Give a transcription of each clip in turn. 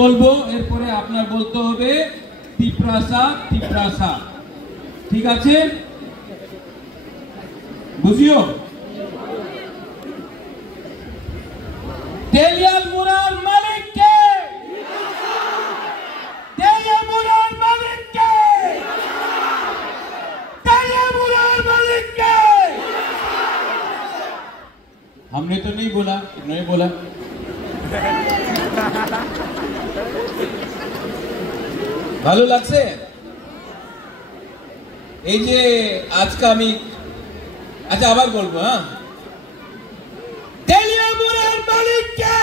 বলবো, এরপরে আপনার বলতে হবে তিপ্রাসা তিপ্রাসা, ঠিক আছে? বুঝিও তেলিয়াল মুরার মালিক কে? তেলিয়াল মুরার মালিক কে? तेलियाल मुरार मालिक के? हमने तो नहीं बोला, नहीं बोला। ভালো লাগছে এই যে আজকে আমি, আচ্ছা আবার বলবো, হ্যাঁ, তেলিয়াল মুরার মালিক কে?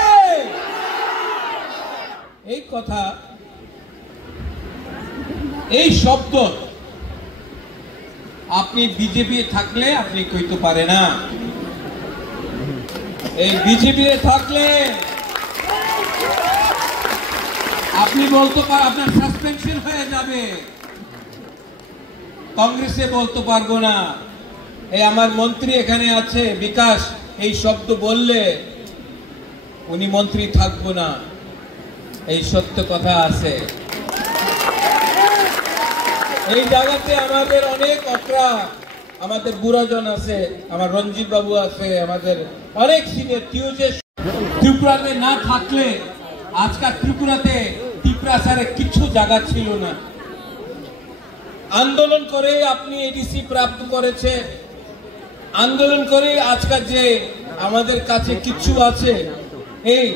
এই কথা, এই শব্দ আপনি বিজেপি থাকলে আপনি কইতে পারে না। এই বিজেপি থাকলে আপনি বলতে পারেন, আপনার সাসপেনশন হয়ে যাবে। কংগ্রেসে বলতে পারবো না। এই আমার মন্ত্রী এখানে আছে বিকাশ, এই শব্দ বললে উনি মন্ত্রী থাকবো না, এই সত্য কথা আছে। এই জায়গাতে আমাদের অনেক অকরা, আমাদের বুড়াজন আছে, আমার রঞ্জিত বাবু আছে, আমাদের অনেক সিনিয়র ত্রিপুরাতে না থাকলে আজকাল ত্রিপুরাতে তিপ্রাসারে কিছু জায়গা ছিল না। আন্দোলন করে আপনি এডিসি প্রাপ্ত করেছে, আন্দোলন করে আজকাল যে আমাদের কাছে কিছু আছে। এই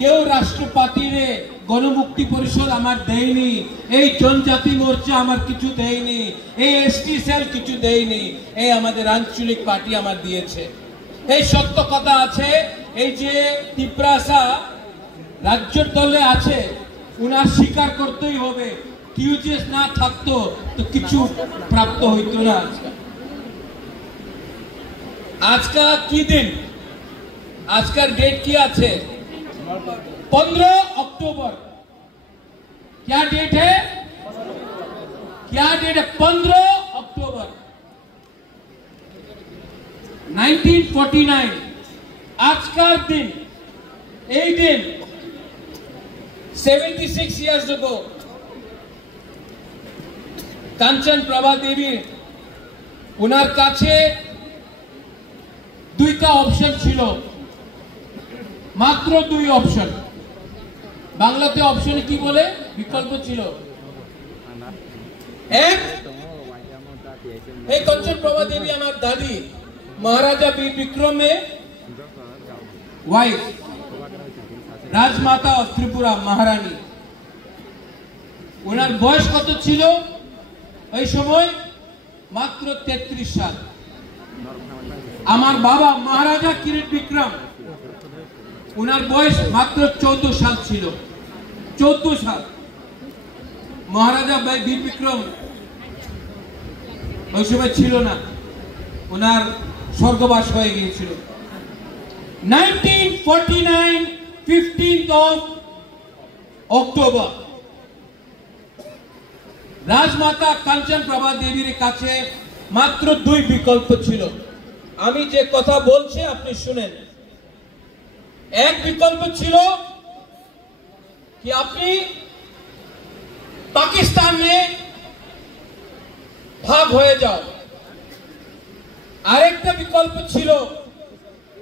কেউ রাষ্ট্রপতিরে গণমুক্তি পরিষদ আমার দেয়নি, এই জনজাতি মোর্চা আমার কিছু দেয়নি, এই এসটি সেল কিছু দেয়নি, এই আমাদের আঞ্চলিক পার্টি আমার দিয়েছে। এই সত্য কথা আছে। এই যে তিপ্রাসা রাজ্যের দলে আছে, উনার স্বীকার করতেই হবে। টিউজিএস না থাকতো তো কিছু প্রাপ্ত হইতো না। আজকা কি দিন? আজকার ডেট কি আছে? 15 अक्टूबर। क्या डेट है? क्या डेट है? 15 अक्टूबर 1949। आज का दिन, এই দিন 76 years ago কাঞ্চন প্রভা দেবী, ওনার কাছে দুইটা অপশন ছিল, মাত্র দুই অপশন। বাংলাতে অপশন কি বলে? বিকল্প ছিল। এক, এই কাঞ্চন প্রভা দেবী আমার দাদি মহারাজা বীর বিক্রমে ওয়াইফ, রাজমাতা অফ ত্রিপুরা মহারানী। ওনার বয়স কত ছিল এই সময়? মাত্র 33 সাল। আমার বাবা মহারাজা কিরিট বিক্রম, ওনার বয়স মাত্র 14 সাল ছিল। 14 সাল। মহারাজা বীর বিক্রম ওই সময় ছিল না, ওনার স্বর্গবাস হয়ে গিয়েছিল। 1949 15th of October রাজমাতা কাঞ্চন প্রভা দেবীর কাছে মাত্র দুই বিকল্প ছিল। আমি যে কথা বলছি আপনি শুনেন। এক বিকল্প ছিল কি আপনি পাকিস্তানে ভাগ হয়ে যাও। আরেকটা বিকল্প ছিল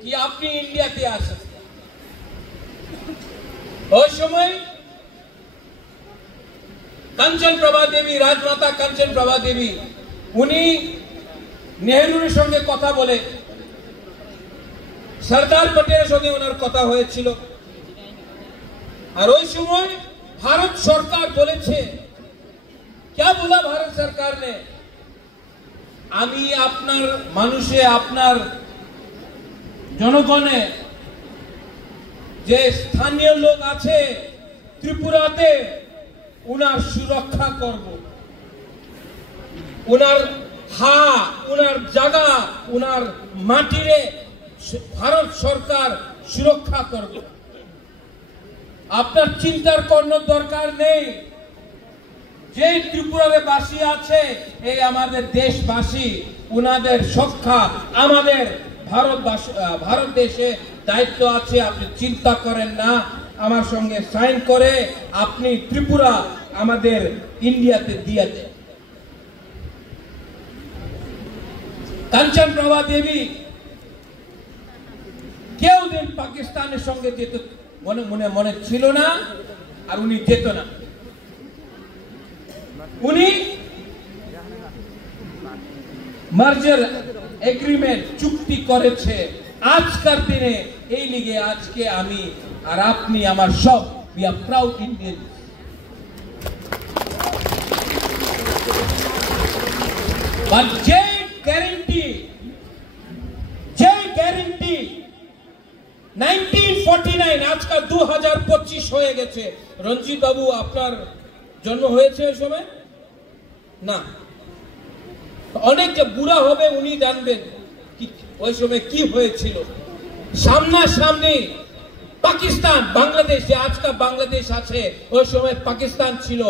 কি আপনি ইন্ডিয়াতে আসেন। ওই সময় কাঞ্চন প্রভা দেবী, রাজমাতা কাঞ্চন প্রভা দেবী, উনি নেহরুর সঙ্গে কথা বলে, সরদার পটেলের সঙ্গে ওনার কথা হয়েছিল। আর ওই সময় ভারত সরকার বলেছে, क्या बोला भारत सरकार ने? আমি আপনার মানুষে, আপনার জনগণে যে স্থানীয় লোক আছে ত্রিপুরাতে, উনার সুরক্ষা করব। উনার উনার জায়গা, উনার মাটিরে ভারত সরকার সুরক্ষা করবে। আপনার চিন্তার কোনো দরকার নেই। যে ত্রিপুরাতে বাসী আছে, এই আমাদের দেশবাসী, উনাদের সুরক্ষা আমাদের ভারত দেশে দায়িত্ব আছে। আপনি চিন্তা করেন না। আমার সঙ্গে সাইন করে আপনি ত্রিপুরা আমাদের ইন্ডিয়াতে দিয়ে দেন। কাঞ্চন প্রভা দেবী কেউ দিন পাকিস্তানের সঙ্গে যেত মনে ছিল না, আর উনি যেত না। উনি মার্জার এগ্রিমেন্ট চুক্তি করেছে। আজকের দিনে এই লিগে আজকে আমি আর আপনি আমার সব we are proud Indians। But যে গ্যারান্টি 1949 আজকে 2025 হয়ে গেছে। রঞ্জিত বাবু আপনার জন্ম হয়েছে ওই সময় না? অনেক যে বুড়া হবে উনি জানবেন ওই সময় কি হয়েছিল। সামনাসামনি পাকিস্তান, বাংলাদেশ যে আজকে বাংলাদেশ আছে, ওই সময় পাকিস্তান ছিল।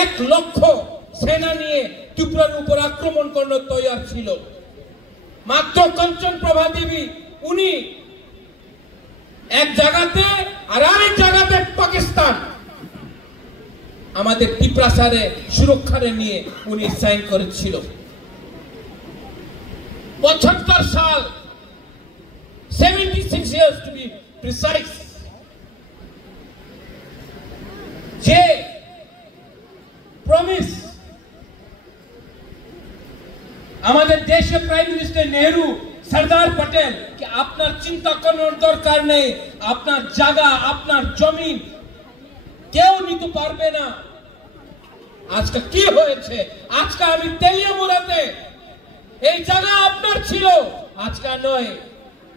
1 লক্ষ সেনা নিয়ে ত্রিপুরার উপর আক্রমণ করতে তৈরি ছিল। মাত্র কাঞ্চন প্রভা দেবী উনি এক জায়গাতে আর আরেক জায়গাতে পাকিস্তান আমাদের ত্রিপুরাসারে সুরক্ষারে নিয়ে উনি সাইন করেছিল। 75 সাল, 76 years to be precise, যে প্রমিস আমাদের দেশের প্রাইম মিনিস্টার নেহরু, সরদার পটেল কি আপনার চিন্তা করার দরকার নেই, আপনার জায়গা আপনার জমিন কেউ নিতে পারবে না। আজকে কি হয়েছে? আজকে আমি তেলিয়ামুড়াতে এই জায়গা আপনার ছিল, আজকে নয়।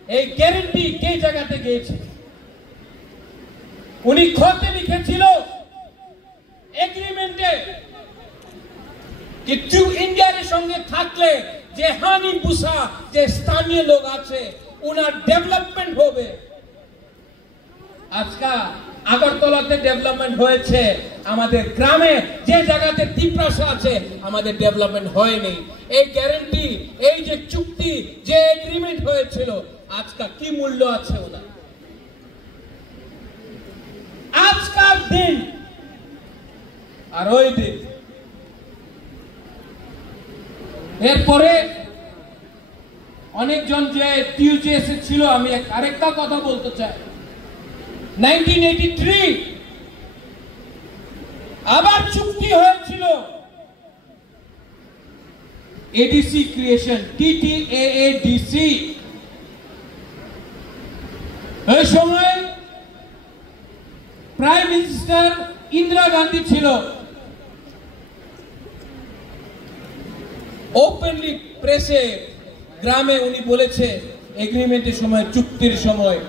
এই গ্যারান্টি কে জায়গাতে গিয়েছে? উনি খতে লিখেছিল এগ্রিমেন্টে कि इंडिया संगे थाकले जे हानि बुसा जे स्थानीय लोग आछे उनार डेवलपमेंट होबे। आजका আগরতলাতে ডেভেলপমেন্ট হয়েছে, আমাদের গ্রামে যে জায়গাতে ত্রিপুরা আছে আমাদের ডেভেলপমেন্ট হয়নি। এই গ্যারান্টি, এই যে চুক্তি, যে এগ্রিমেন্ট হয়েছিল, আজকা কি মূল্য আছে ওনার? আজকার দিন আর ওই দিন। এরপরে অনেকজন যে টিউজিএস ছিল, আমি আরেকটা কথা বলতে চাই। 1983 আবার চুক্তি হয়েছিল এডিসি ক্রিয়েশন, TTAADC। ওই সময় প্রাইম মিনিস্টার ইন্দিরা গান্ধী ছিল। ওপেনলি প্রেসে গ্রামে উনি বলেছে এগ্রিমেন্টের সময়, চুক্তির সময়,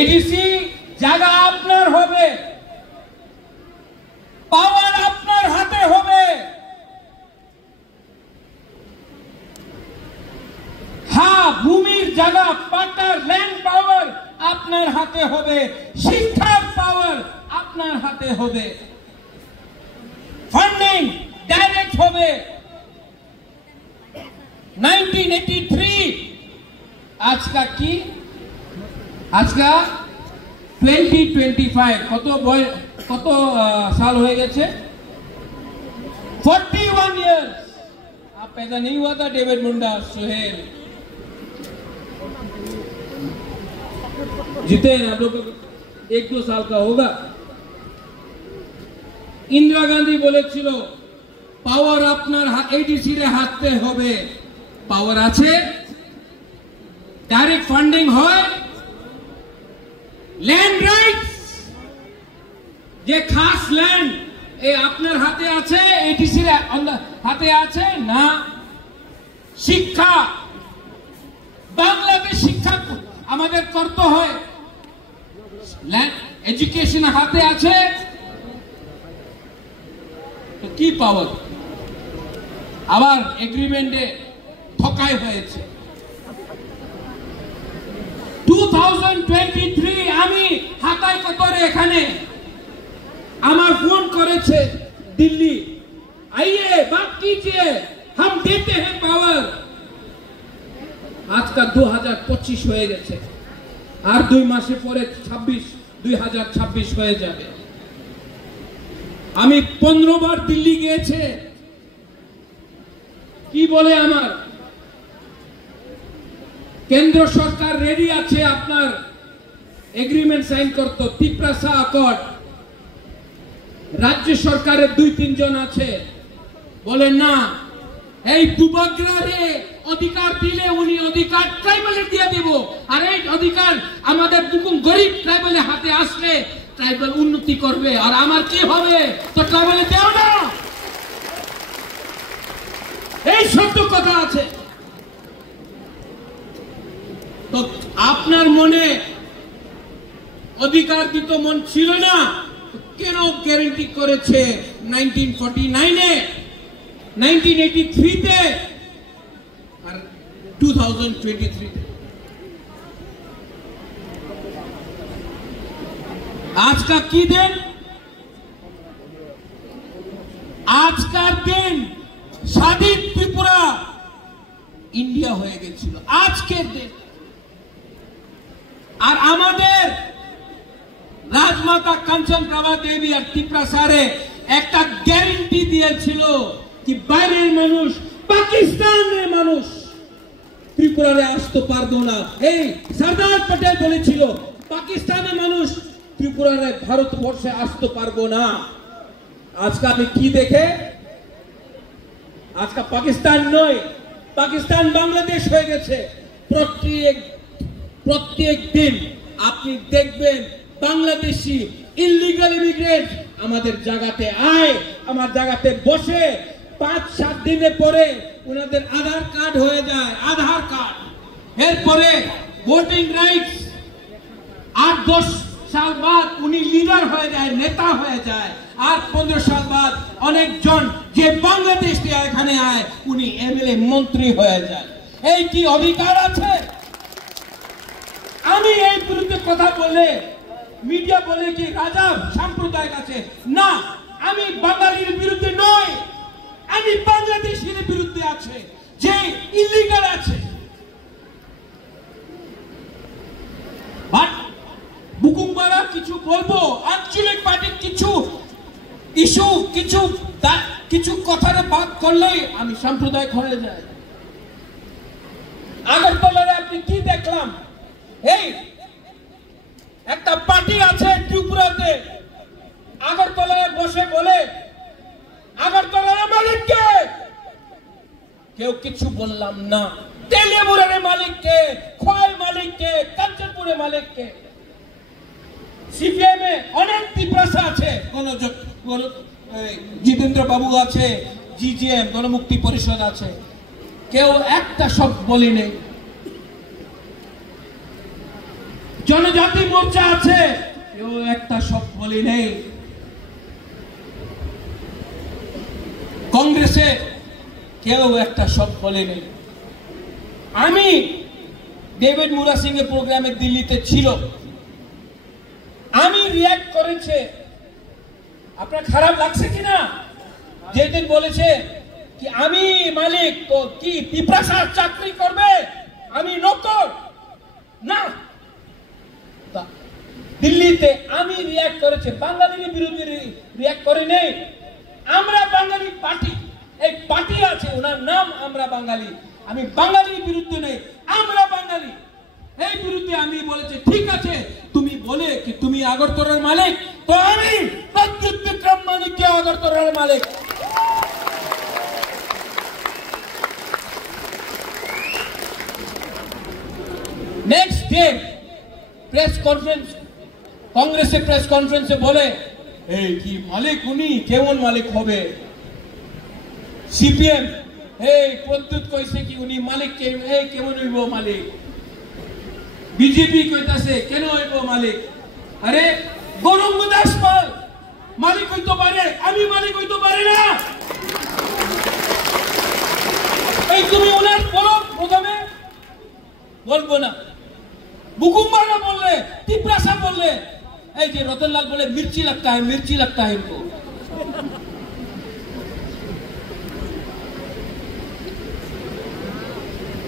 এডিসি জায়গা আপনার হবে, পাওয়ার আপনার হাতে হবে। হ্যাঁ, ভূমির জায়গা, পাটার ল্যান্ড পাওয়ার আপনার হাতে হবে, শিক্ষার পাওয়ার আপনার হাতে হবে, ফান্ডিং ডাইরেক্ট হবে। 1983 আজকা কি? আজকা 2025 কত साल हो गए थे? 41 years। आप पैदा नहीं हुआ था डेविड मुंडा, सोहेल जीते हैं, आप लोग 1-2 साल का होगा। इंदिरा गांधी बोले छिलो पावर আপনার এডিসি রে হাতে হবে, পাওয়ার আছে, ডাইরেক্ট ফান্ডিং হয়, ল্যান্ড রাইটস যে খাস ল্যান্ড এই আপনার হাতে আছে, এডিসি রে হাতে আছে না। শিক্ষা, বাংলাদেশ শিক্ষা আমাদের করতে হয়, ল্যান্ড এডুকেশন হাতে আছে, তো কি পাওয়ার? আবার এগ্রিমেন্টে ঠকাই হয়েছে। 2023 আমি হাতাই কতরে এখানে আমার ফোন করেছে দিল্লি, आइए बात कीजिए, हम देते हैं पावर। आज का 2025 হয়ে গেছে। আর 2 মাসে পরে 2026 হয়ে যাবে। আমি 15 বার দিল্লি গিয়েছে। কি বলে আমার কেন্দ্র সরকার রেডি আছে আপনার এগ্রিমেন্ট সাইন করতে, তিপ্রাসা অ্যাকর্ড। রাজ্য সরকারের 2-3 জন আছে, বলে না এই বুবাগ্রারে অধিকার দিলে উনি অধিকার ট্রাইবালে দিয়ে দেব, আর এই অধিকার আমাদের বুকুম গরিব ট্রাইবালের হাতে আসলে ট্রাইবাল উন্নতি করবে, আর আমার কি হবে তো ট্রাইবালে দেও না। এই সত্য কথা আছে। তো আপনার মনে অধিকার দিত মন ছিল না, কেন গ্যারান্টি করেছে 1949-এ, 1983-তে আর 2023-তে? আজকাল কি দিন? আজকার দিন স্বাধীন ত্রিপুরা ইন্ডিয়া হয়ে গেছিল আজকের দিন। আর আমাদের রাজমাতা কাঞ্চন প্রভা দেবী আর ত্রিপ্রাসারে একটা গ্যারান্টি দিয়েছিল কি বাইরের মানুষ, পাকিস্তানের মানুষ ত্রিপুরারে আসতে পারবো না। এই সরদার পটেল বলেছিল পাকিস্তানের মানুষ ত্রিপুরারে ভারতবর্ষে আসতে পারবো না। আজকে আমি কি দেখে, আজকে পাকিস্তান নয়, পাকিস্তান বাংলাদেশ হয়ে গেছে। প্রত্যেক দিন আপনি দেখবেন বাংলাদেশি ইলিগাল ইমিগ্রেন্ট আমাদের জায়গাতে আয়, আমার জায়গাতে বসে, 5-7 দিনের পরে ওনাদের আধার কার্ড হয়ে যায়, আধার কার্ড। এরপরে ভোটিং রাইটস, 8-10 সাল বাদ উনি লিডার হয়ে যায়, নেতা হয়ে যায়। আর 15 সাল বাদ অনেকজন যে বাংলাদেশ থেকে এখানে আয় উনি এমএলএ মন্ত্রী হয়ে যায়। এই কি অধিকার আছে? আমি এই বিরুদ্ধে কথা বলে মিডিয়া বলে কি রাজা সাম্প্রদায়িক আছে, না, আমি বাঙালির বিরুদ্ধে নয়, আমি বাংলাদেশের বিরুদ্ধে আছে যে ইলিগাল আছে। বুকুমবারা কিছু বলবো, আঞ্চলিক পার্টি কিছু ইস্যু কিছু কথার বাদ করলেই আমি সাম্প্রদায়িক হয়ে যায়। আগরতলায় আপনি কি দেখলাম? এই একটা পার্টি আছে ত্রিপুরাতে, আগরতলায় বসে বলে আগরতলার মালিককে, কেউ কিছু বললাম না। তেলিয়ামুড়ার মালিককে, খোয়াই মালিককে, কাঞ্চনপুরের মালিককে। সিপিএম এ অনেক ত্রিপ্রাসা আছে, জিতেন্দ্র বাবু আছে, জিজিএম গণমুক্তি পরিষদ আছে, কেউ একটা শব্দ বলি নেই। জনজাতি মোর্চা আছে, কেউ একটা শব্দ বলি নেই। কংগ্রেসে কেউ একটা শব্দ বলে নেই। আমি ডেভিড মুরা সিং এর প্রোগ্রামে দিল্লিতে ছিল, আমি রিঅ্যাক্ট করেছে। আপনার খারাপ লাগছে কিনা? যেদিন বলেছে কি আমি মালিক, তো কি ত্রিপ্রাসার চাকরি করবে, আমি নকর না। দিল্লিতে আমি রিঅ্যাক্ট করেছে, বাঙালির বিরুদ্ধে রিঅ্যাক্ট করে নেই। আমরা বাঙালি পার্টি, এই পার্টি আছে, ওনার নাম আমরা বাঙালি। আমি বাঙালির বিরুদ্ধে নেই, আমরা বাঙালি। এই বিরুদ্ধে আমি বলেছি ঠিক আছে, তুমি বলে কি তুমি আগরতলার মালিক, তো আমি প্রদ্যুৎ বিক্রম মালিককে আগরতলার মালিক। নেক্সট ডে প্রেস কনফারেন্স, কংগ্রেসের প্রেস কনফারেন্সে বলে এই কি মালিক উনি কেমন মালিক হবে? সিপিএম এই প্রদ্যুৎ কইছে কি উনি মালিক কেমন হইব মালিক? বিজেপি কইতাছে কেন হইব মালিক? আরে গৌরঙ্গ দাস পাল মালিক হইতে পারে, আমি মালিক হইতে পারি না। এই তুমি ওনার বলো, প্রথমে বলবো না। বুকুমবারা বললে, ত্রিপ্রাসা বললে, এই যে রতনলাল বলে মির্চি লাগতা है, मिर्ची लगता है इनको।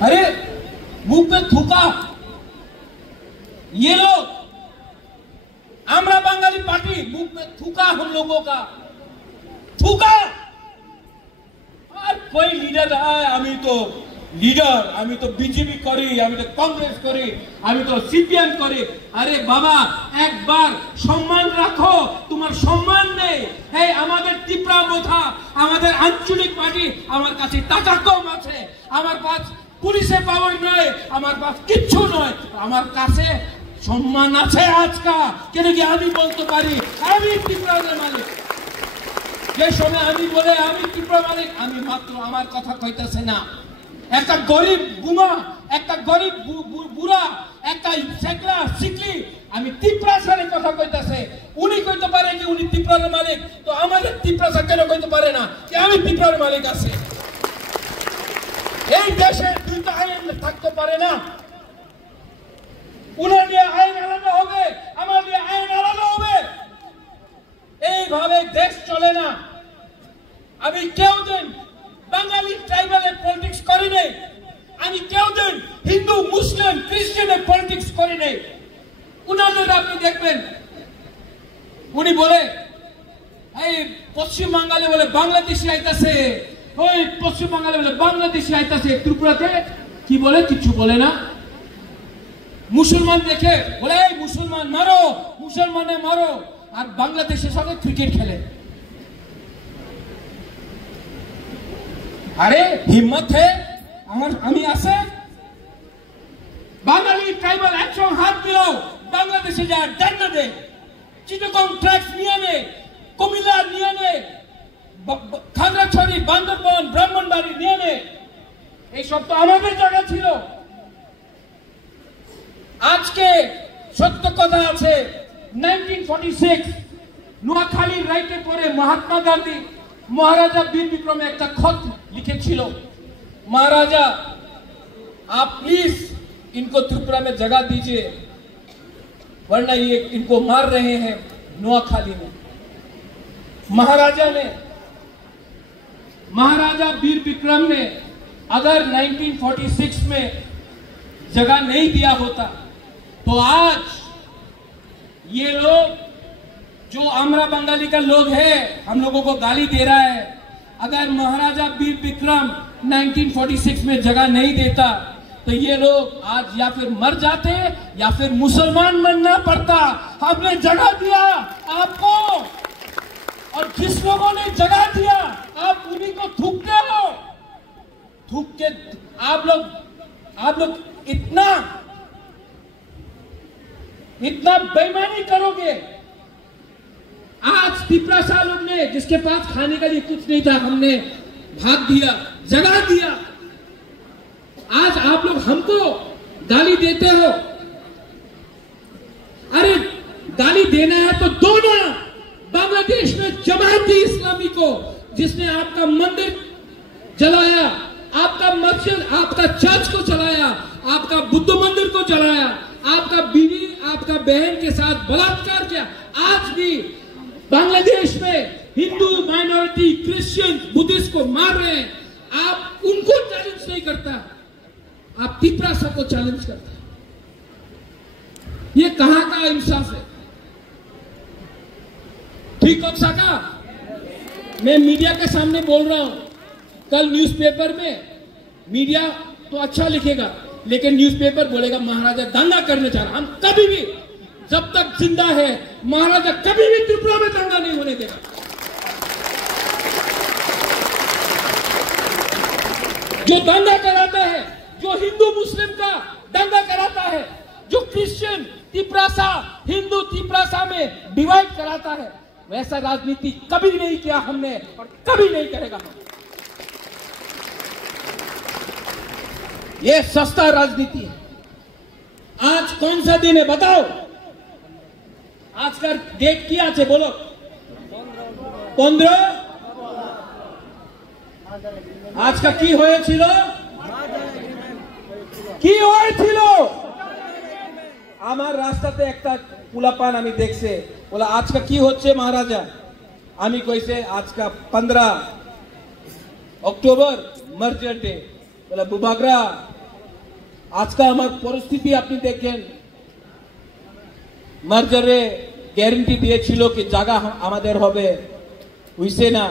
अरे मुंह पे थूका, ये लोग आमरा बंगाली पार्टी मुख में थूका हम लोगों का, थूका। और कोई लीडर है, আমি তো লিডার, আমি তো বিজেপি করি, আমি তো কংগ্রেস করি, আমি তো সিপিএম করি। আরে বাবা, একবার সম্মান রাখো, তোমার সম্মান নেই। এই আমাদের ত্রিপুরা মোথা, আমাদের আঞ্চলিক পার্টি, আমার কাছে টাকা কম আছে, আমার কাছে পুলিশের পাওয়ার নয়, আমার কাছে কিচ্ছু নয়, আমার কাছে সম্মান আছে আজকা। কেন কি আমি বলতে পারি আমি ত্রিপুরার মালিক। যে সময় আমি বলে আমি ত্রিপুরা মালিক, আমি মাত্র আমার কথা কইতাছে না। একটা গরিব বুমা, একটা গরিব বুড়া, একটা শেখলা শিকলি আমি ত্রিপুরা সারে কথা কইতাছে, উনি কইতে পারে কি উনি ত্রিপুরার মালিক, তো আমাদের ত্রিপুরা কেন কইতে পারে না কি আমি ত্রিপুরার মালিক আছে? এই দেশে দুইটা আইন থাকতে পারে না। উনার নিয়ে আইন আলাদা হবে, আমার নিয়ে আইন আলাদা হবে, এইভাবে দেশ চলে না। আমি কেউ দিন বাঙালি ট্রাইবালের পলিটিক্স করি নাই, আমি কেউ দিন হিন্দু মুসলিম খ্রিস্টানের পলিটিক্স করি নাই। উনাদের আপনি দেখবেন উনি বলে এই পশ্চিম বাঙালি বলে বাংলাদেশি আইতাছে, ওই পশ্চিম বাঙালি বলে বাংলাদেশি আইতাছে, ত্রিপুরাতে কি বলে কিছু বলে না। মুসলমান দেখে বলে এই মুসলমান মারো, মুসলমানে মারো, আর বাংলাদেশের সঙ্গে ক্রিকেট খেলে। আরে হিম্মত হে আমি আছে বাঙালি ট্রাইবাল একশো হাত দিলাও বাংলাদেশে যা ডান্ডা দে, চিটাগং ট্র্যাক্স নিয়ে নে, কুমিল্লা নিয়ে নে, খাগড়াছড়ি বান্দরবান ব্রাহ্মণবাড়ি নিয়ে নে, এইসব তো আমাদের জায়গা ছিল। আজকে সত্য কথা আছে, 1946 নোয়াখালীর রাইটের পরে মহাত্মা গান্ধী महाराजा वीर विक्रम एक खत लिखे छिलो, महाराजा आप प्लीज इनको त्रिपुरा में जगह दीजिए वरना ये इनको मार रहे हैं नोआखाली में। महाराजा वीर विक्रम ने अगर 1946 में जगह नहीं दिया होता तो आज ये लोग जो आमरा बंगाली का लोग है हम लोगों को गाली दे रहा है, अगर महाराजा वीर विक्रम 1946 में जगह नहीं देता तो ये लोग आज या फिर मर जाते या फिर मुसलमान बनना पड़ता। हमने जगह दिया आपको, और जिस लोगों ने जगह दिया आप उन्हीं को थूकते हो। थूक के आप लोग इतना बेईमानी करोगे। आज त्रिपुरा लोग ने जिसके पास खाने के लिए कुछ नहीं था, हमने भाग दिया, जगह दिया, आज आप लोग हमको गाली देते हो। अरे गाली देना है तो दो ना। बांग्लादेश में जमाती इस्लामी को जिसने आपका मंदिर जलाया, आपका मस्जिद, आपका चर्च को जलाया, आपका बुद्ध मंदिर को जलाया, आपका बीवी आपका बहन के साथ बलात्कार किया, आज भी बांग्लादेश में हिंदू माइनॉरिटी क्रिश्चियन बुद्धिस्ट को मार रहे हैं, आप उनको चैलेंज नहीं करता, आप त्रिपुरा को चैलेंज करता। ये कहां का इंसाफ है? ठीक हो सका? मैं मीडिया के सामने बोल रहा हूं, कल न्यूज़पेपर में मीडिया तो अच्छा लिखेगा लेकिन न्यूज़पेपर बोलेगा महाराजा दंगा करने जा रहा। हम कभी भी जब तक जिंदा है महाराजा कभी भी त्रिपुरा में दंगा नहीं होने देगा। जो दंगा कराता है, जो हिंदू मुस्लिम का दंगा कराता है, जो क्रिश्चियन त्रिपुरा हिंदू त्रिपुरा में डिवाइड कराता है, वैसा राजनीति कभी नहीं किया हमने और कभी नहीं करेगा। ये सस्ता राजनीति है। आज कौन सा दिन है बताओ? आज का डेट क्या है बोलो? 15 आज का की হয়েছিল? কি হয়েছিল? আমার রাস্তাতে একটা পুলাপান আমি দেখছে বলে আজকে কি হচ্ছে মহারাজা, আমি কইছে আজকে 15 অক্টোবর মার্চার ডে, বলে বুবাগরা আজকে আমার পরিস্থিতি আপনি দেখেন, মার্জারে গ্যারেন্টি দিয়েছিল কি জায়গা আমাদের হবে, হইছে না।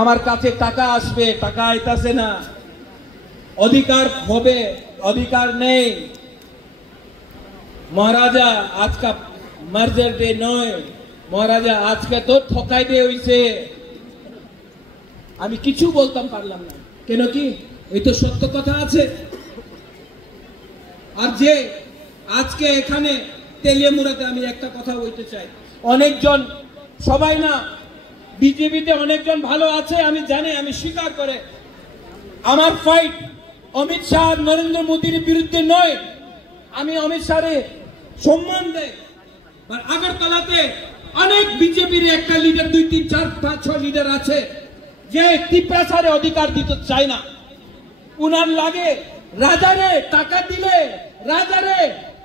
আমার কাছে টাকা আসবে, টাকা আইতাছে না। অধিকার হবে, অধিকার নেই। মহারাজা আজকা মার্জার ডে নয়, মহারাজা আজকে তো ঠকাই দিয়ে হইছে। আমি কিছু বলতাম পারলাম না, কেন কি এই তো সত্য কথা আছে। আর যে আজকে এখানে তেলিয়ামুড়াতে আমি একটা কথা বলতে চাই, অনেকজন, সবাই না, বিজেপিতে অনেকজন ভালো আছে আমি জানি, আমি স্বীকার করে। আমার ফাইট অমিত শাহ নরেন্দ্র মোদীর বিরুদ্ধে নয়, আমি অমিত শাহের সম্মান দেই। আগরতলাতে অনেক বিজেপির একটা লিডার, 2, 3, 4, 5, 6 লিডার আছে যে টিপ্রাসারে অধিকার দিতে চায় না। উনার লাগে রাজারে টাকা দিলে, রাজারে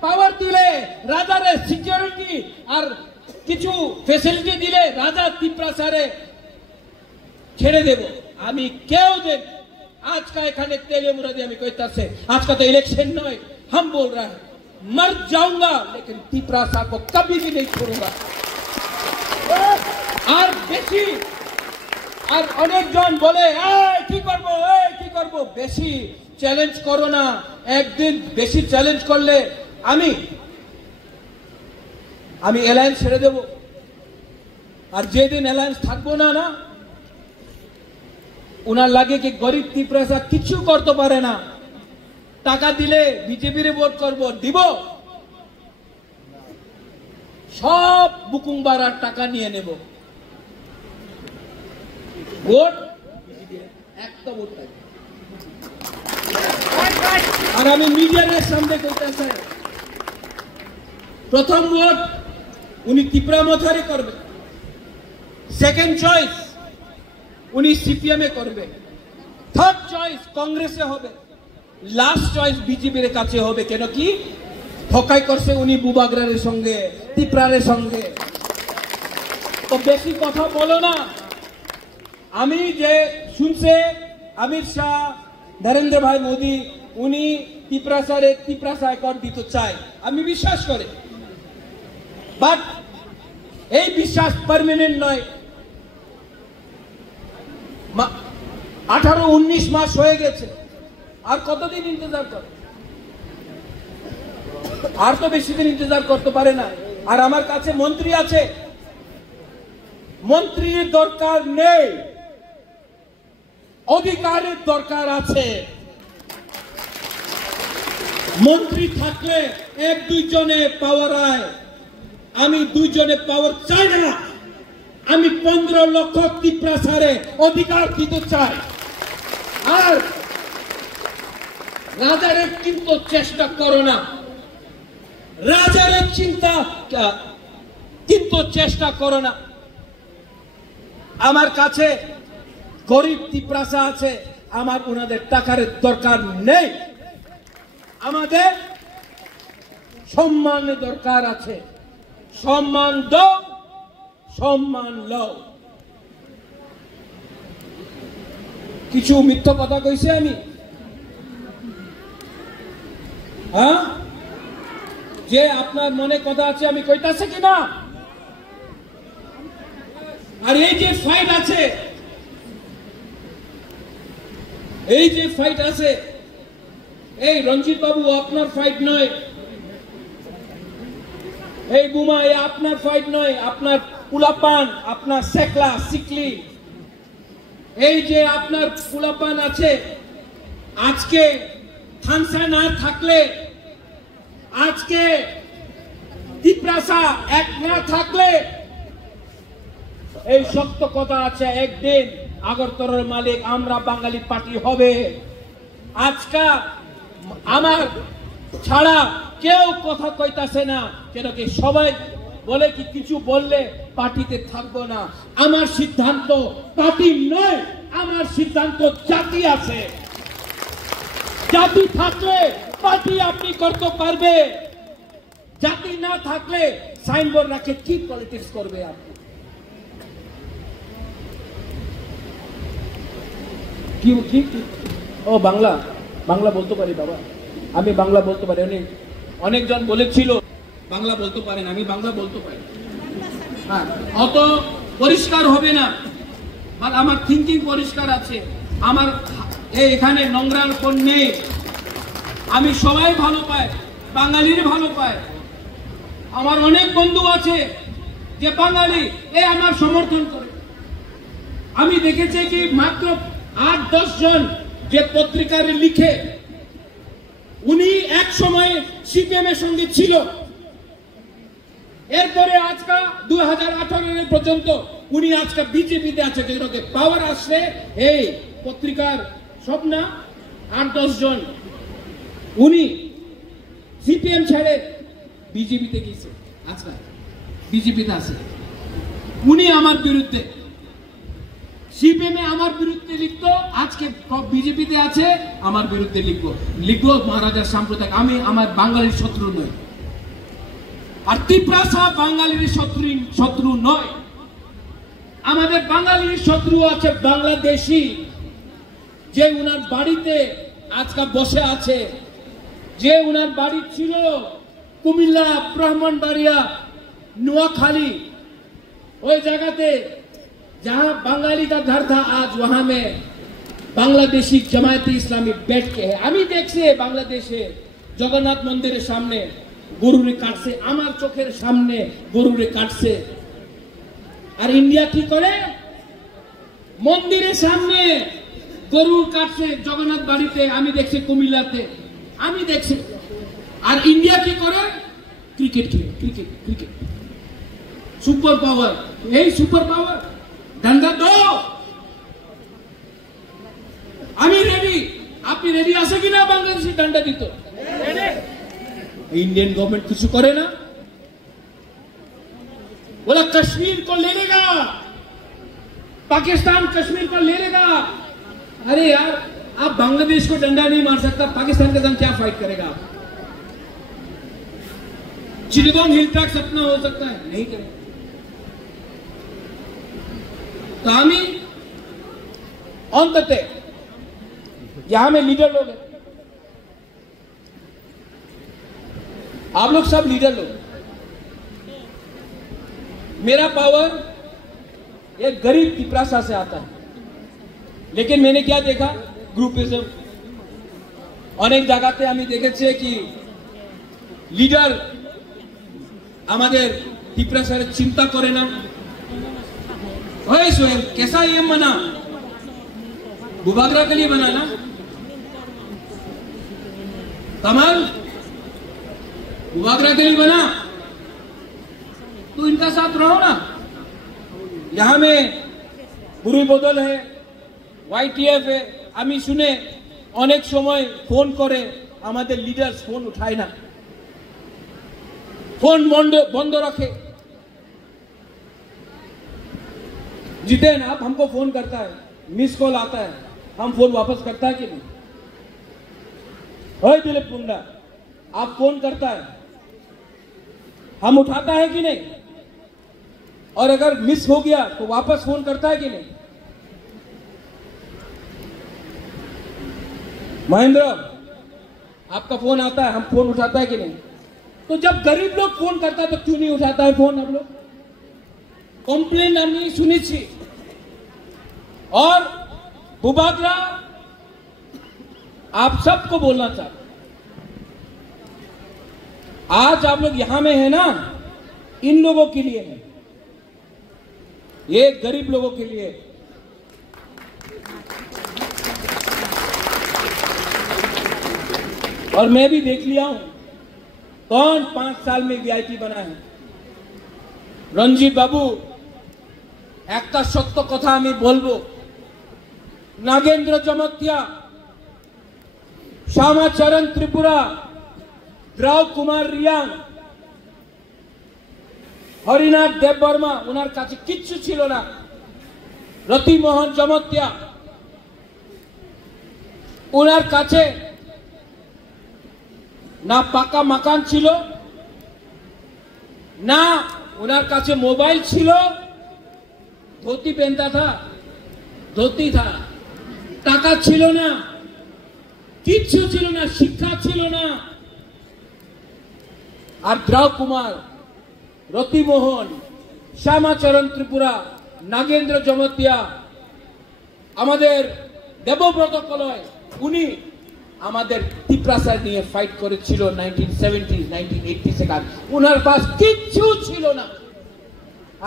পাওয়ার দিলে, রাজারে সিকিউরিটি আর কিছু ফেসিলিটি দিলে রাজা টিপ্রাসারে ছেড়ে দেব। আমি কেউ দেব आज का एखाने तेलियामुड़ा में कहता आज का तो इलेक्शन नहीं, हम बोल रहे हैं मर जाऊंगा लेकिन तिपरासा को कभी भी नहीं छोड़ूंगा। और बेशी और अनेक जन बोले की करबो बेशी चैलेंज करो ना, एक दिन बेशी चैलेंज कर ले আমি অ্যালায়েন্স ছেড়ে দেব। আর যেদিন অ্যালায়েন্স থাকবো না না, উনার লাগে কি গরিব ত্রিপুরা কিছু করতে পারে না। টাকা দিলে বিজেপির ভোট করব, দিব সব বুকুংবারার টাকা নিয়ে নেব, ভোট একটা ভোট। আর আমি মিডিয়ার সামনে কইতাছি প্রথম ভোট উনি ত্রিপুরা মথারে করবে, সেকেন্ড চয়েস উনি সিপিএম এ করবে, থার্ড চয়েস কংগ্রেসে হবে, লাস্ট চয়েস বিজেপির কাছে হবে। কেন কি ঠকাই করছে উনি বুবাগ্রারের সঙ্গে, ত্রিপুরার সঙ্গে। তো বেশি কথা বলো না। আমি যে শুনছে অমিত শাহ, নরেন্দ্র ভাই মোদী উনি ত্রিপুরা কর দিতে চায়, আমি বিশ্বাস করি। বাট এই বিশ্বাস পার্মানেন্ট নয়। 18-19 মাস হয়ে গেছে, আর কতদিন ইন্তজার করে? আর তো বেশি দিন ইন্তজার করতে পারে না। আর আমার কাছে মন্ত্রী আছে, মন্ত্রীর দরকার নেই, অধিকারের দরকার আছে। মন্ত্রী থাকলে 1-2 জনে পাওয়ার আয়, আমি 2 জনে পাওয়ার চাই না। আমি 15 লক্ষ ত্রিপুরাসারে অধিকার দিতে চাই। আর রাজারের কিন্তু চেষ্টা করো না, রাজারের চিন্তা কিন্তু চেষ্টা করো না। আমার কাছে গরিব ত্রিপুরাসা আছে, আমার ওনাদের টাকার দরকার নেই। আমাদের সম্মানের দরকার আছে, সম্মান দাও, সম্মান লও। কিছু মিথ্যা কথা কইছে আমি, হ্যাঁ? যে আপনার মনে কথা আছে আমি কইতাছে কিনা? আর এই যে ফাইট আছে, এই যে ফাইট আছে, এই রঞ্জিত বাবু আপনার ফাইট নয়, এই বুমা এই আপনার ফাইট নয়, আপনার পুলাপান, আপনার সেকলা সিকলি, এই যে আপনার পুলাপান আছে। আজকে থানসা না থাকলে, আজকে ত্রিপুরাসা এক না থাকলে, এই শক্ত কথা আছে, একদিন আগরতলার মালিক আমরা বাঙালি পার্টি হবে। আজকা আমার ছাড়া কেউ কথা কইতাছে না, কেন কি সবাই বলে কি কিছু বললে পার্টিতে থাকবো না। আমার সিদ্ধান্ত পার্টি নয়, আমার সিদ্ধান্ত জাতি আছে। জাতি থাকলে পার্টি আপনি করতে পারবে, জাতি না থাকলে সাইনবোর্ড রাখে কি পলিটিক্স করবে আপনি? কি ও বাংলা বলতে পারি বাবা, আমি বাংলা বলতে পারি। অনেকজন বলেছিল বাংলা বলতে পারেন, আমি বাংলা বলতে পারি, হ্যাঁ অত পরিষ্কার হবে না, আর আমার থিঙ্কিং পরিষ্কার আছে, আমার এখানে নোংরার কোন নেই, আমি সবাই ভালো পাই, বাঙালির ভালো পাই, আমার অনেক বন্ধু আছে যে বাঙালি, এ আমার সমর্থন করে। আমি দেখেছি কি মাত্র 8-10 জন যে পত্রিকার লিখে, উনি এক সময় সিপিএম এর সঙ্গে ছিল, এরপরে আজকাল 2018 পর্যন্ত উনি আজকাল বিজেপিতে আছে, পাওয়ার আসছে এই পত্রিকার সব না 8-10 জন, উনি সিপিএম ছেড়ে বিজেপিতে গেছে, আজকাল বিজেপিতে আছে, উনি আমার বিরুদ্ধে, সিপিএম এ আমার বিরুদ্ধে লিখতো, আজকে বিজেপিতে আছে আমার বিরুদ্ধে লিখবো মহারাজার সাম্প্রদায়িক, আমি আমার বাঙালির শত্রু নই, আর ত্রিপুরা বাঙালির শত্রু নয়, আমাদের বাঙালির শত্রু আছে বাংলাদেশি, যে উনার বাড়িতে আজকাল বসে আছে, যে উনার বাড়ি ছিল কুমিল্লা, ব্রাহ্মণবাড়িয়া, নোয়াখালী, ওই জায়গাতে जहां बंगाली का घर था, आज वहां में बांग्लादेशी जमायती इस्लामी बैठ के है। আমি দেখছি বাংলাদেশে জগন্নাথ মন্দিরের সামনে গরুরে কাটছে, আমার চোখের সামনে গরুরে কাটছে, আর ইন্ডিয়া কি করে মন্দিরের সামনে গরু কাটছে জগন্নাথ বাড়িতে, আমি দেখছি কুমিল্লাতে, আমি দেখছি, আর ইন্ডিয়া কি করে ক্রিকেট খেলে, ক্রিকেট ক্রিকেট সুপার পাওয়ার, এই সুপার পাওয়ার डंडा दो, আমি রেডি, আপনি রেডি আছে কিনা বাংলাদেশে डंडा দিত? इंडियन गवर्नमेंट कुछ करे ना, बोला कश्मीर को ले लेगा, पाकिस्तान कश्मीर को ले लेगा, अरे यार आप बांग्लादेश को डंडा नहीं मार सकता, पाकिस्तान के साथ क्या फाइट करेगा? चिटगांव हिल ट्रैक सपना हो सकता है, नहीं करेगा। तो हम अंततः यहां में लीडर लोग हैं, आप लोग सब लीडर लोग, मेरा पावर एक गरीब त्रिपुरा से आता है, लेकिन मैंने क्या देखा ग्रुपिज्म अनेक জায়গাতে আমি দেখেছি কি লিডার আমাদের त्रिपुरा से चिंता करे ना, ओए सोहेल कैसा ये बना, बुबागरा के लिए बना ना, कमल बुबागरा के लिए बना, तो इनका साथ रहो ना। यहां में बुरी बदल है, YTF है, আমি শুনে অনেক সময় ফোন করে আমাদের লিডার ফোন উঠায় না, ফোন বন্ধ রাখে। जितेन आप हमको फोन करता है, मिस कॉल आता है, हम फोन वापस करता है कि नहीं? ओए दिलीप पुंडा, आप फोन करता है, हम उठाता है कि नहीं? और अगर मिस हो गया तो वापस फोन करता है कि नहीं? महेंद्र, आपका फोन आता है, हम फोन उठाता है कि नहीं? तो जब गरीब लोग फोन करता है तो क्यों नहीं उठाता है फोन? हम लोग कंप्लेन हमने सुनी थी, और बुबागरा आप सबको बोलना चाहते, आज आप लोग यहां में है ना, इन लोगों के लिए है, ये गरीब लोगों के लिए। और मैं भी देख लिया हूं कौन 5 साल में VIP बना है। রঞ্জিত বাবু, একটা সত্য কথা আমি বলবো, নাগেন্দ্র জমতিয়া, শ্যামাচরণ ত্রিপুরা, দ্রাউ কুমার রিয়াং, হরিনাথ দেববর্মা, ওনার কাছে কিচ্ছু ছিল না। রতিমোহন জমতিয়া, ওনার কাছে না পাকা মাকান ছিল, না उनार काছে मोबाइल छिलो, धोती पहनता था, धोती था, टाका छिलो ना, किच्छु छिलो ना, शिक्षा छिलो ना। আর দ্রাউ কুমার, রতিমোহন, শ্যামাচরণ ত্রিপুরা, নাগেন্দ্র জমতিয়া, আমাদের দেবব্রত কলয়, উনি আমাদের তিপ্রাসার নিয়ে ফাইট করেছিল 1970 1980 থেকে। উনার পাশ কিচ্ছু ছিল না।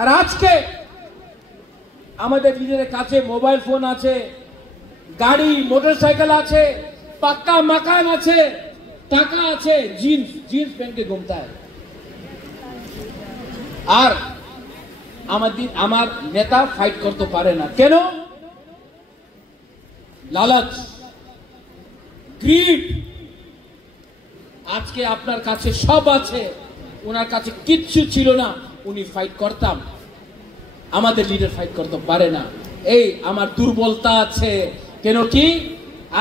আর আজকে আমাদের নিজেদের কাছে মোবাইল ফোন আছে, গাড়ি মোটরসাইকেল আছে, পাক্কা মাকান আছে, টাকা আছে, জিন্স पहन के घूमता है। আর আমার নেতা ফাইট করতে পারে না কেন? লালচ, গ্রিড। আজকে আপনার কাছে সব আছে, ওনার কাছে কিচ্ছু ছিল না, উনি ফাইট করতাম। আমাদের লিডার ফাইট করতে পারে না, এই আমার দুর্বলতা আছে। কেন কি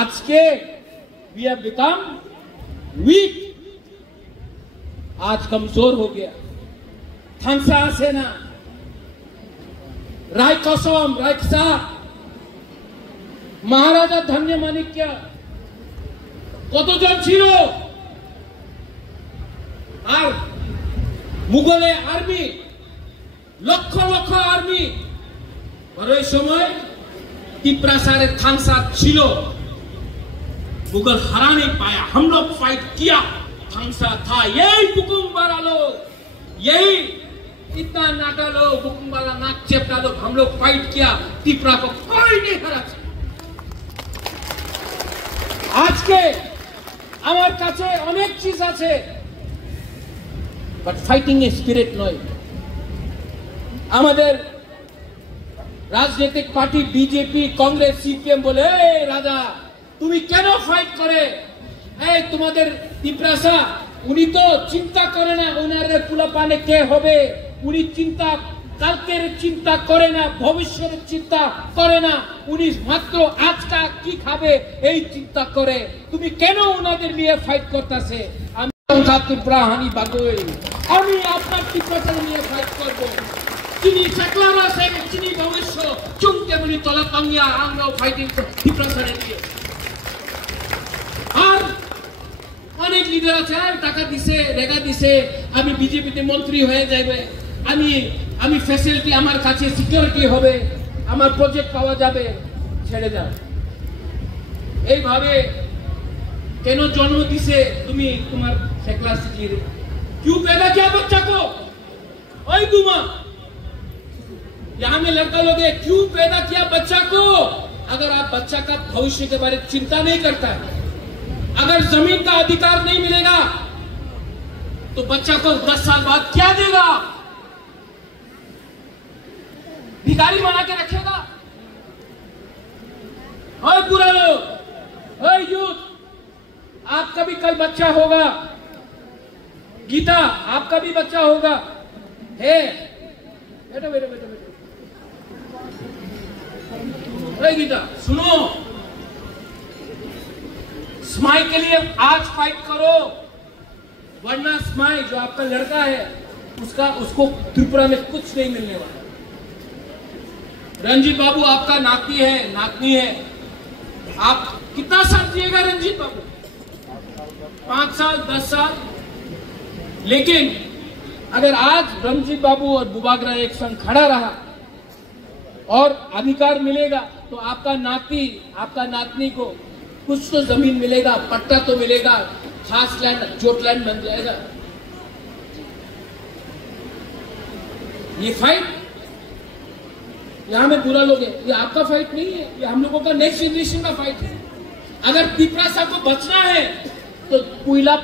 আজকে we have become weak, आज कमजोर हो गया। थांसा আছে না, রায় কসম, রায়কসা, মহারাজা ধন্য মানিক্য কতজন ছিল? আর মুঘলে আর্মি, লক্ষ লক্ষ আর্মি। और ওই সময় तिप्रासारे थांसा छिलो, मुगल हरा नहीं पाया। हम लोग फाइट किया, थांसा था, यही बुकुम्बारा लोग, यही इतना नाटा लोग, बुकुम्बारा नाक चेपटा लोग, हम लोग फाइट किया, तिप्रा को कोई नहीं हरा। आज के আমার কাছে অনেক চিজ আছে, বাট ফাইটিং এ স্পিরিট নয়। আমাদের রাজনৈতিক পার্টি বিজেপি, কংগ্রেস, সিপিএম বলে, এই রাজা তুমি কেন ফাইট করে? এই তোমাদের তিপ্রাসা, উনি তো চিন্তা করে না ওনার পুলাপানে কে হবে, উনি চিন্তা কালকের চিন্তা করে না, ভবিষ্যতের চিন্তা করে না, উনি মাত্র আজকা কি খাবে এই চিন্তা করে। তুমি কেন ওনাদের নিয়ে ফাইট করতেছে? আমি ত্রিপুরা হানি বাগৈ, আমি আপনার তিপ্রাসা নিয়ে ফাইট করব। চিনি সাকলারা থেকে চিনি ভবিষ্য চুমকে বলি তলা পাঙ্গিয়া, আমরাও ফাইটিং তিপ্রাসারে নিয়ে। আর অনেক লিডার আছে, টাকা দিছে, রেগা দিছে, আমি বিজেপিতে মন্ত্রী হয়ে যাবে, আমি ফ্যাসিলিটি, আমার কাছে সিকিউরিটি হবে, আমার প্রজেক্ট পাওয়া যাবে। ছেড়ে দাও। এইভাবে কেন জন্ম দিছে তুমি তোমার শেখলা সিটির? क्यों पैदा किया बच्चा को? ओए गुमा, यहाँ में लड़का लोग है, क्यों पैदा किया बच्चा को? अगर आप बच्चा का भविष्य के बारे में चिंता नहीं करता है, अगर जमीन का अधिकार नहीं मिलेगा तो बच्चा को 10 साल बाद क्या देगा? भिखारी बना के रखेगा? ओए बुरा लोग, ओए यूथ, आपका भी कल बच्चा होगा। गीता, आपका भी बच्चा होगा। है बेटा बेटा बेटा बेटा, ओए गीता सुनो, स्माई के लिए आज फाइट करो, वरना स्माई जो आपका लड़का है उसको त्रिपुरा में कुछ नहीं मिलने वाला। रंजीत बाबू आपका नातनी है, आप कितना साल जिएगा रंजीत बाबू? 5 साल 10 साल। लेकिन अगर आज रंजीत बाबू और बुबागरा एक संग खड़ा रहा और अधिकार मिलेगा तो आपका नातनी को कुछ तो जमीन मिलेगा, पट्टा तो मिलेगा, खास लैंड, जोट लैंड बन जाएगा। ये फाइट यहां में बुरा लोग है, ये आपका फाइट नहीं है, ये हम लोगों का नेक्स्ट जनरेशन का फाइट है। अगर तिप्रासा को बचना है तो पुइला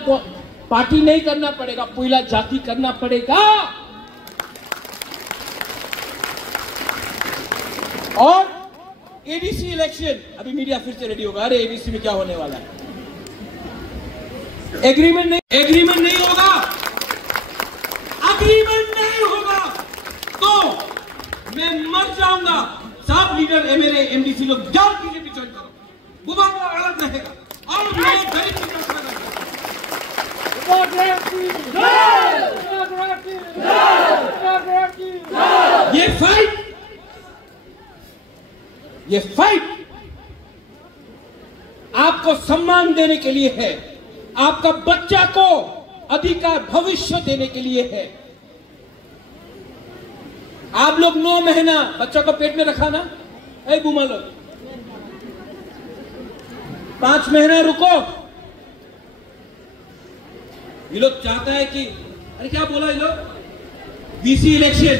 पार्टी नहीं करना पड़ेगा, पुइला जाति करना पड़ेगा। और एडीसी इलेक्शन, अभी मीडिया फिर से रेडी होगा, अरे एडीसी में क्या होने वाला है? एग्रीमेंट नहीं होगा, अग्रीमेंट नहीं होगा तो मैं मर जाऊंगा। सब लीडर एमएलए एमडीसी लोग जाओ बीजेपी ज्वाइन करो, बुबागरा अलग रहेगा और मैं गरीब की तरफ रहेगा। ये फाइट आपको सम्मान देने के लिए है, आपका बच्चा को अधिकार भविष्य देने के लिए है। आप लोग 9 महीना बच्चों को पेट में रखा ना, ऐ बुमा लोग 5 महीना रुको। ये लोग चाहता है कि अरे क्या बोला ये लोग, बीसी इलेक्शन,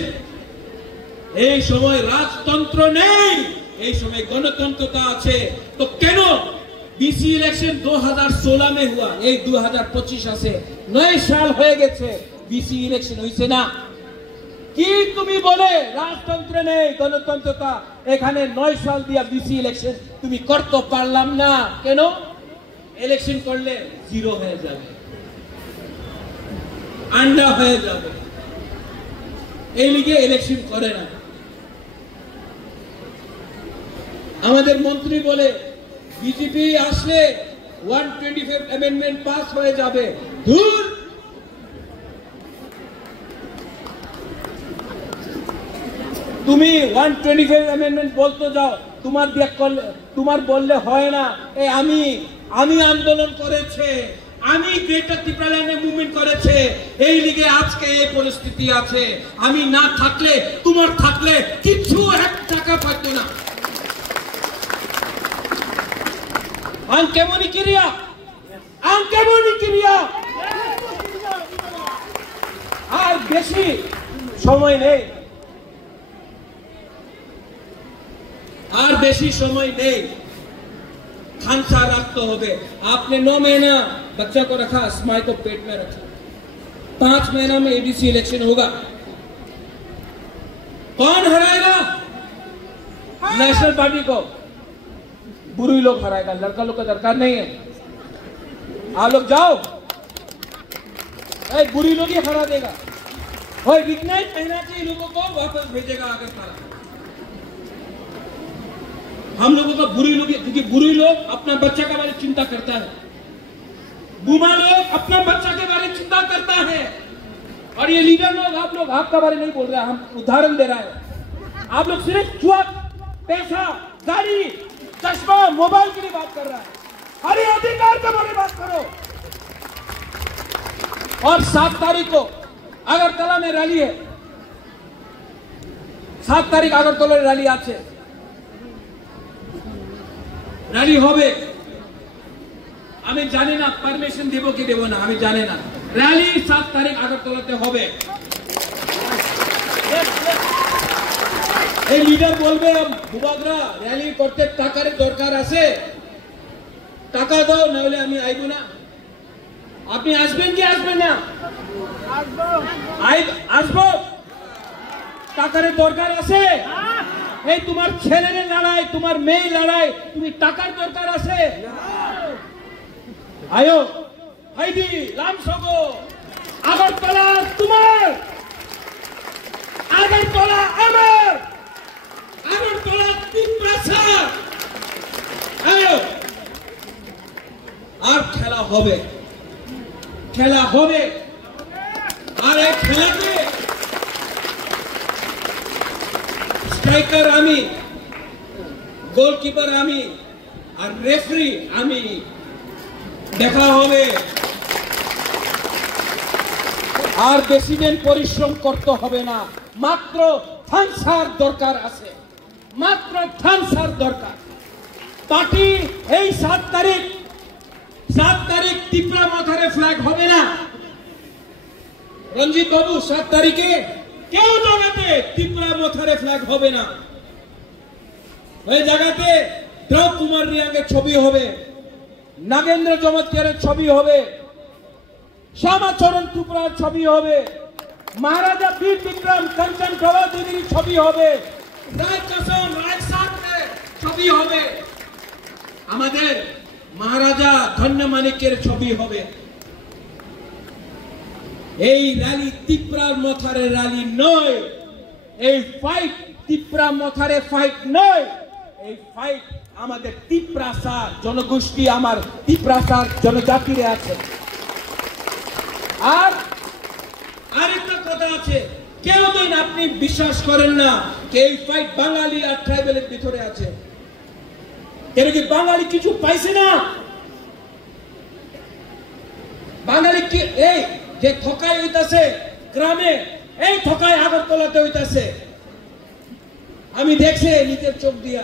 এই সময় রাজতন্ত্র নেই, এই সময় গণতন্ত্রতা আছে। তো কেন बीसी इलेक्शन 2016 में हुआ, এই 2025 আছে, 9 সাল হয়ে গেছে, बीसी ইলেকশন হইছে না। কি তুমি বলে রাজতন্ত্র নেই, গণতন্ত্রতা, এখানে 9 সাল দিয়া बीसी ইলেকশন তুমি করতে পারলাম না কেন? ইলেকশন করলে জিরো হয়ে যাবে, আন্ডা হয়ে যাবে, এই লিগে ইলেকশন করে না। আমাদের মন্ত্রী বলে বিজেপি আসলে 125 অ্যামেন্ডমেন্ট পাস হয়ে যাবে। ধুর, তুমি 125 অ্যামেন্ডমেন্ট বলতে যাও, তোমার দেখ করলে, তোমার বললে হয় না। এই আমি আন্দোলন করেছে, আমি গ্রেটার ত্রিপুরাল্যান্ডে মুভমেন্ট করেছে, এই লিগে আজকে এই পরিস্থিতি আছে। আমি না থাকলে, তোমার থাকলে কিছু 1 টাকা পাইতো না। Anche Monikiria আর বেশি সময় নেই, আর বেশি সময় নেই, खांसा रखते होगे। आपने 9 महीना बच्चा को रखा, स्माई को पेट में रखा, 5 महीना में एडीसी इलेक्शन होगा। कौन हराएगा? नेशनल पार्टी को बुरी लोग हराएगा, लड़का लोग का दरकार नहीं है। आप लोग जाओ, बुरी लोग ही हरा देगा। और इतना ही कहना चाहिए लोगों को, वापस भेजेगा आगे सारा। हम लोगों का बुरी लोग, क्योंकि बुरी लोग अपना बच्चा के बारे में चिंता करता है, बुमा लोग अपना बच्चा के बारे में चिंता करता है, और ये लीडर लोग, आप लोग आपका बारे नहीं बोल रहे, हम उदाहरण दे रहा है। आप लोग सिर्फ जुआ, पैसा, गाड़ी, चश्मा, मोबाइल के लिए बात कर रहा है। हरी अधिकार के बारे में बात करो। और 7 तारीख को अगरतला में रैली है, 7 तारीख अगरतला रैली আছে, रैली হবে। আমি জানি না পারমিশন দেব কি দেব না, আমি জানি না। র‍্যালি 7 তারিখ আগরতলাতে হবে। এই লিডার বলবে বুবাগরা র‍্যালি করতে টাকার দরকার আছে, টাকা দাও, না হলে আমি আইব না। আপনি আসবেন কি আসবেন না? আসবো। টাকার দরকার আছে? এই তোমার ছেলের লড়াই, তোমার মেয়ে লড়াই, তুমি টাকার দরকার আছে? আয়ো হাইদি লামসগো, আগরতলা তোমার, আগরতলা আমার, আগরতলা ত্রিপুরা। আয়ো, আর খেলা হবে, খেলা হবে। আর এই খেলাতে স্ট্রাইকার আমি, গোলকিপার আমি, আর রেফারি আমি, দেখা হবে। আর বেশি দিন পরিশ্রম করতে হবে না, মাত্র থানসার দরকার আছে, মাত্র থানসার দরকার। পার্টি এই 7 তারিখ ত্রিপুরা মাথারে ফ্ল্যাগ হবে না। রঞ্জিত বাবু 7 তারিখে কেউ জায়গাতে ত্রিপুরা মাথারে ফ্ল্যাগ হবে না। ওই জায়গাতে দ্রৌপদী কুমার রিয়াঙ্গের ছবি হবে, নাগেন্দ্র চমৎকারের ছবি হবে, শ্যামাচরণ ত্রিপুরার ছবি হবে, মহারাজা বীর বিক্রম কাঞ্চন প্রভা দেবীর ছবি হবে, রায়কাসন রায়সাতের ছবি হবে, আমাদের মহারাজা ধন্য মানিকের ছবি হবে। এই র্যালি ত্রিপুরার মাথারে র্যালি নয়, এই ফাইট ত্রিপুরা মাথারে ফাইট নয়, এই ফাইট আমাদের ত্রিপুরাসার জনগোষ্ঠী, আমার ত্রিপুরাসার জনজাতিরে আছে। আর আরেকটা কথা আছে, কেউ দিন আপনি বিশ্বাস করেন না যে এই ফাইট বাঙালি আর ট্রাইবেলের ভিতরে আছে। কেন কি বাঙালি কিছু পাইছে না? বাঙালি কি এই যে ঠকাই হইতাছে গ্রামে, এই ঠকাই আগরতলাতে হইতাছে, আমি দেখছি নিজের চোখ দিয়া।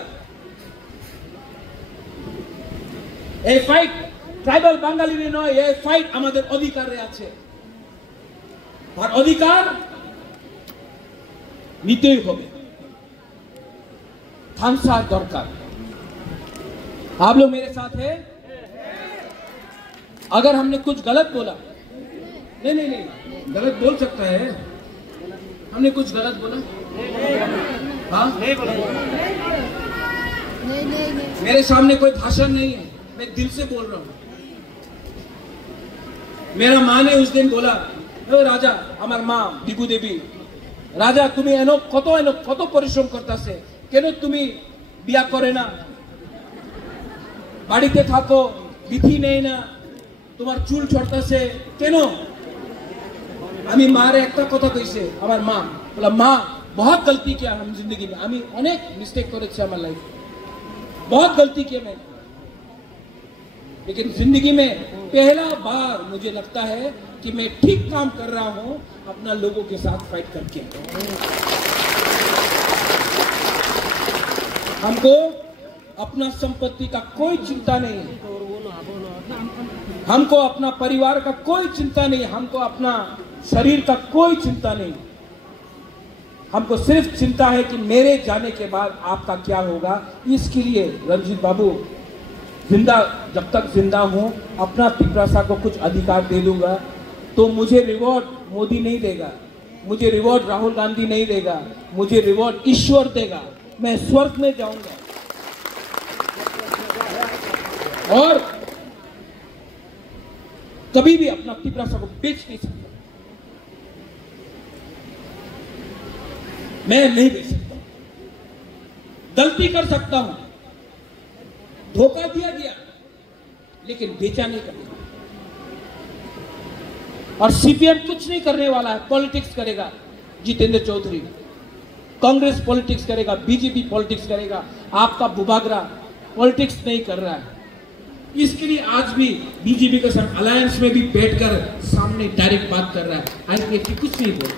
এই ফাইট ট্রাইবাল বাঙালির নয়, এই ফাইট আমাদের অধিকারে আছে, আর অধিকার নিতেই হবে। থামসা दरकार। आप लोग मेरे साथ हैं? अगर हमने कुछ गलत बोला, नहीं, गलत बोल सकता है, हमने कुछ गलत बोला? हाँ, नहीं बोला। मेरे सामने कोई भाषण नहीं है, मैं दिल से बोल रहा हूं। मेरा माँ ने उस दिन बोला, राजा, আমার মা দিগু দেবী, রাজা তুমি কত পরিশ্রম করতেছে, কেন তুমি বিয়া করে না, বাড়িতে থাকো, বিধি নেই না, তোমার চুল ছড়তাছে কেন? আমি মারে একটা কথা কইছে, আমার মা বলা, মা बहुत गलती किया हम जिंदगी में, আমি অনেক मिस्टेक করেছি আমার লাইফ, बहुत गलती किया मैंने, लेकिन जिंदगी में पहला बार मुझे लगता है कि मैं ठीक काम कर रहा हूं अपना लोगों के साथ फाइट करके। हमको अपना संपत्ति का कोई चिंता नहीं है, हमको अपना परिवार का कोई चिंता नहीं, हमको अपना शरीर का कोई चिंता नहीं, हमको सिर्फ चिंता है कि मेरे जाने के बाद आपका क्या होगा। इसके लिए रंजीत बाबू, जिंदा जब तक जिंदा हूं अपना तिपरासा को कुछ अधिकार दे दूंगा, तो मुझे रिवॉर्ड मोदी नहीं देगा, मुझे रिवॉर्ड राहुल गांधी नहीं देगा, मुझे रिवॉर्ड ईश्वर देगा, मैं स्वर्ग में जाऊंगा। और कभी भी अपना तिपरासा को बेच नहीं सकता, मैं नहीं बेच सकता, गलती कर सकता हूं, धोखा दिया गया, लेकिन बेचा नहीं करेगा। और सीपीएम कुछ नहीं करने वाला है, पॉलिटिक्स करेगा जितेंद्र चौधरी, कांग्रेस पॉलिटिक्स करेगा, बीजेपी पॉलिटिक्स करेगा, आपका बुबागरा पॉलिटिक्स नहीं कर रहा है। इसके लिए आज भी बीजेपी के साथ अलायंस में भी बैठकर सामने डायरेक्ट बात कर रहा है, आज व्यक्ति कुछ नहीं बोल,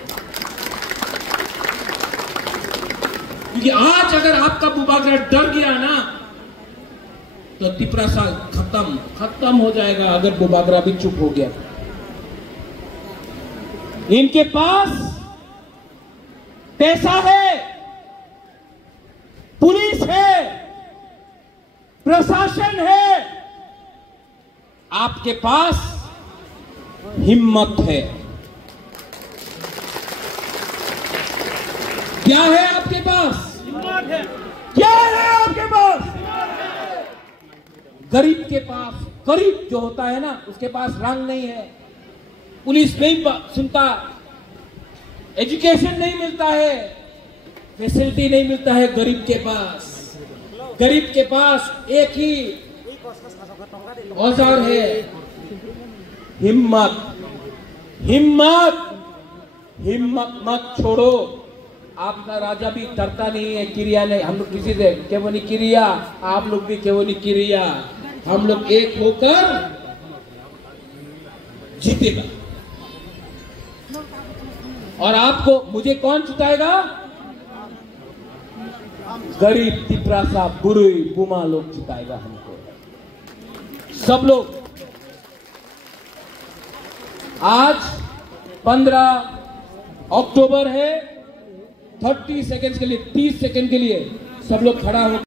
क्योंकि आज अगर आपका बुबागरा डर गया ना तो तिपरासा खत्म हो जाएगा, अगर बुबागरा भी चुप हो गया। इनके पास पैसा है, पुलिस है, प्रशासन है, आपके पास हिम्मत है। क्या है आपके पास? हिम्मत है। क्या है आपके पास? गरीब के पास, गरीब जो होता है ना, उसके पास रंग नहीं है, पुलिस नहीं सुनता, एजुकेशन नहीं मिलता है, फैसिलिटी नहीं मिलता है गरीब के पास। गरीब के पास एक ही औजार है, हिम्मत। हिम्मत मत छोड़ो। आपका राजा भी डरता नहीं है, क्रिया नहीं, हम लोग किसी से केवनी क्रिया, आप लोग भी केवनी क्रिया, हम लोग एक होकर जीतेगा। और आपको मुझे कौन जिताएगा? गरीब तिपरासा बुरुई बुमा लोग जिताएगा हमको, सब लोग। आज 15 अक्टूबर है, 30 सेकंड के लिए, 30 सेकंड के लिए सब लोग खड़ा हो।